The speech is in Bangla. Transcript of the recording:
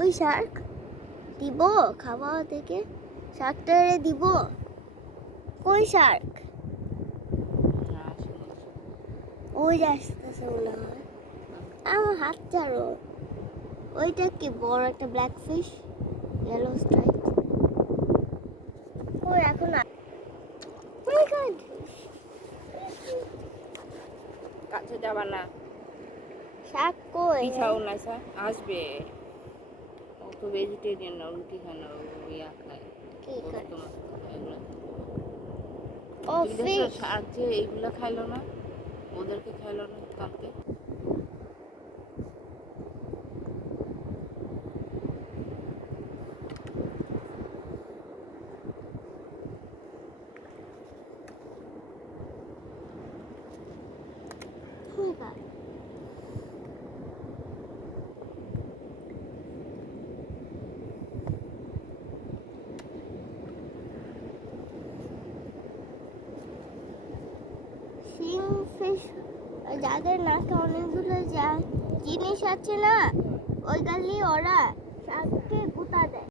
ওই শার্ক দিব খাওয়া থেকে শার্কটারে দিব কই শার্ক ওই যে আসতেছে মনে হয় আমার হাত ছাড়ো ওইটা কি বড় একটা ব্ল্যাক ফিশ ইয়েলো স্ট্রাইপ ওই এখন মাই গড কাছে যাবা না, শার্ক কই পিছাও না স্যার আসবে। ও তো ভেজিটেরিয়ান না, রুটি খায় না, ও ইয়া খায়, কি করে গোস্ত মাছ খায় এগুলো। ও তুমি দেখছো ফিশ শাক যে এইগুলা খাইলো না, ওদেরকে খাইলো না কালকে। সিং ফিশ যাদের নাকে অনেকগুলো জিনিস আছে না ওই গালি ওরা শাককে গুতা দেয়